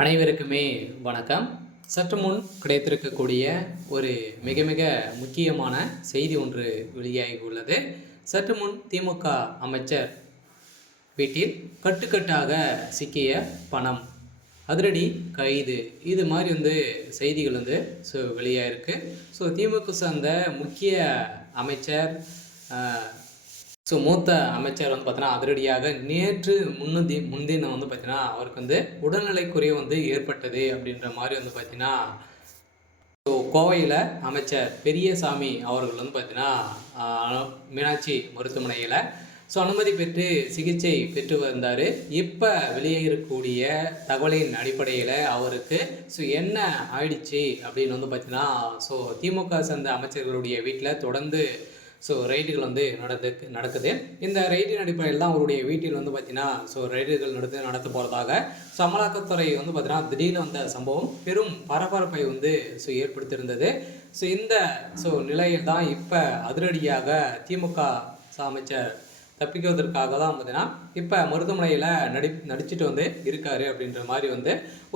அனைவருக்குமே வணக்கம். சற்று முன் கிடைத்திருக்கக்கூடிய ஒரு மிக மிக முக்கியமான செய்தி ஒன்று வெளியாகி உள்ளது. சற்று முன் திமுக அமைச்சர் வீட்டில் கட்டுக்கட்டாக சிக்கிய பணம், அதிரடி கைது, இது மாதிரி செய்திகள் வெளியாயிருக்கு. திமுக சார்ந்த முக்கிய அமைச்சர், மூத்த அமைச்சர் பார்த்தீங்கன்னா அதிரடியாக நேற்று முன்தினம் பார்த்தீங்கன்னா அவருக்கு உடல்நிலை குறைவு ஏற்பட்டது அப்படின்ற மாதிரி பார்த்தீங்கன்னா கோவையில் அமைச்சர் பெரியசாமி அவர்கள் பார்த்தீங்கன்னா மீனாட்சி மருத்துவமனையில் அனுமதி பெற்று சிகிச்சை பெற்று வந்தார். இப்போ வெளியேறக்கூடிய தகவலின் அடிப்படையில் அவருக்கு என்ன ஆயிடுச்சு அப்படின்னு பார்த்தீங்கன்னா திமுக சேர்ந்த அமைச்சர்களுடைய வீட்டில் தொடர்ந்து ரைடுகள் நடக்குது. இந்த ரைடின் அடிப்படையில் தான் அவருடைய வீட்டில் பார்த்தீங்கன்னா ரைடுகள் நடத்த போகிறதாக அமலாக்கத்துறை பார்த்தீங்கன்னா திடீர்னு வந்த சம்பவம் பெரும் பரபரப்பை ஏற்படுத்தியிருந்தது. இந்த நிலையில் தான் இப்போ அதிரடியாக திமுக அமைச்சர் தப்பிக்குவதற்காக தான் பார்த்தீங்கன்னா இப்போ மருத்துவமனையில் நடிச்சுட்டு இருக்காரு அப்படின்ற மாதிரி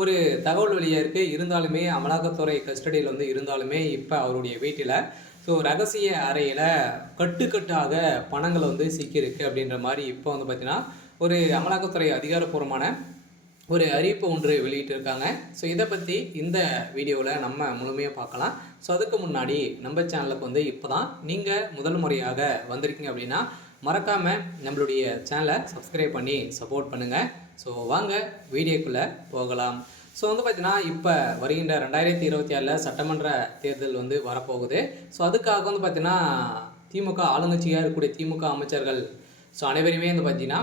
ஒரு தகவல் வெளியாக இருக்குது. இருந்தாலுமே அமலாக்கத்துறை கஸ்டடியில் இருந்தாலுமே இப்போ அவருடைய வீட்டில் ரகசிய அறையில் கட்டுக்கட்டாக பணங்கள் சிக்கியிருக்கு அப்படின்ற மாதிரி இப்போ பார்த்தீங்கன்னா ஒரு அமலாக்கத்துறை அதிகாரப்பூர்வமான ஒரு அறிவிப்பு ஒன்று வெளியிட்டிருக்காங்க. இதை பற்றி இந்த வீடியோவில் நம்ம முழுமையாக பார்க்கலாம். அதுக்கு முன்னாடி நம்ம சேனலுக்கு இப்போ தான் நீங்கள் முதல் முறையாக வந்திருக்கீங்க அப்படின்னா மறக்காமல் நம்மளுடைய சேனலை சப்ஸ்கிரைப் பண்ணி சப்போர்ட் பண்ணுங்கள். வாங்க வீடியோக்குள்ளே போகலாம். பார்த்தீங்கன்னா இப்போ வருகின்ற 2026 சட்டமன்ற தேர்தல் வரப்போகுது. அதுக்காக பார்த்தீங்கன்னா திமுக ஆளுங்கட்சியாக இருக்கக்கூடிய திமுக அமைச்சர்கள் அனைவருமே பார்த்தீங்கன்னா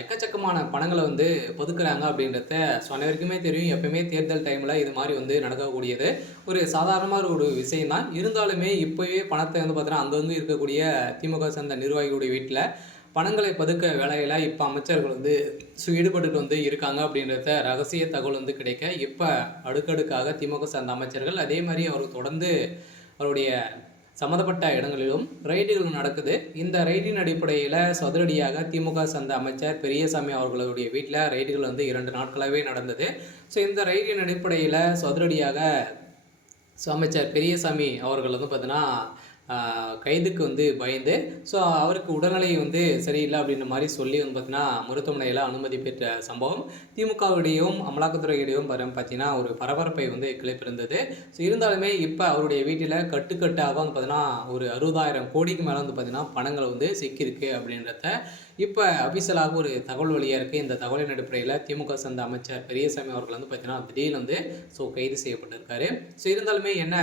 எக்கச்சக்கமான பணங்களை பதுக்குறாங்க அப்படின்றத அனைவருக்குமே தெரியும். எப்பவுமே தேர்தல் டைமில் இது மாதிரி நடக்கக்கூடியது ஒரு சாதாரணமான ஒரு விஷயம் தான். இருந்தாலுமே இப்போவே பணத்தை பார்த்தீங்கன்னா அங்கங்கே இருக்கக்கூடிய திமுக சேர்ந்த நிர்வாகிகளுடைய வீட்டில் பணங்களை பதுக்க வேலையில் இப்போ அமைச்சர்கள் ஈடுபட்டு இருக்காங்க அப்படின்றத ரகசிய தகவல் கிடைக்க இப்போ அடுக்கடுக்காக திமுக சார்ந்த அமைச்சர்கள் அதே மாதிரி அவருக்கு தொடர்ந்து அவருடைய சம்மந்தப்பட்ட இடங்களிலும் ரைடுகள் நடக்குது. இந்த ரைடின் அடிப்படையில் அதிரடியாக திமுக சார்ந்த அமைச்சர் பெரியசாமி அவர்களுடைய வீட்டில் ரைடுகள் 2 நாட்களாகவே நடந்தது. இந்த ரைடின் அடிப்படையில் அதிரடியாக அமைச்சர் பெரியசாமி அவர்கள் பார்த்தீங்கன்னா கைதுக்கு பயந்து அவருக்கு உடல்நிலை சரியில்லை அப்படின்ற மாதிரி சொல்லி பார்த்தீங்கன்னா மருத்துவமனையில் அனுமதி பெற்ற சம்பவம் திமுகவிடையும் அமலாக்கத்துறையிடையும் பார்த்தீங்கன்னா ஒரு பரபரப்பை கிளப்பியிருந்தது. இருந்தாலுமே இப்போ அவருடைய வீட்டில் கட்டுக்கட்டாக பார்த்தீங்கன்னா ஒரு 60,000 கோடிக்கு மேலே பார்த்தீங்கன்னா பணங்கள் சிக்கியிருக்கு அப்படின்றத இப்போ அபிஷியலாக ஒரு தகவல் வழியாக இருக்குது. இந்த தகவலின் அடிப்படையில் திமுக சேர்ந்த அமைச்சர் பெரியசாமி அவர்கள் பார்த்தீங்கன்னா திடீர்னு கைது செய்யப்பட்டிருக்காரு. இருந்தாலுமே என்ன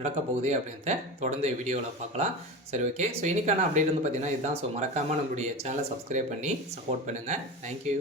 நடக்க போகுது அப்படின்றத தொடர்ந்து வீடியோவில் பார்க்கலாம். சரி, ஓகே. இன்றைக்கான அப்டேட் பார்த்தீங்கன்னா இதுதான். மறக்காமல் நம்மளுடைய சேனலை சப்ஸ்கிரைப் பண்ணி சப்போர்ட் பண்ணுங்கள். தேங்க்யூ.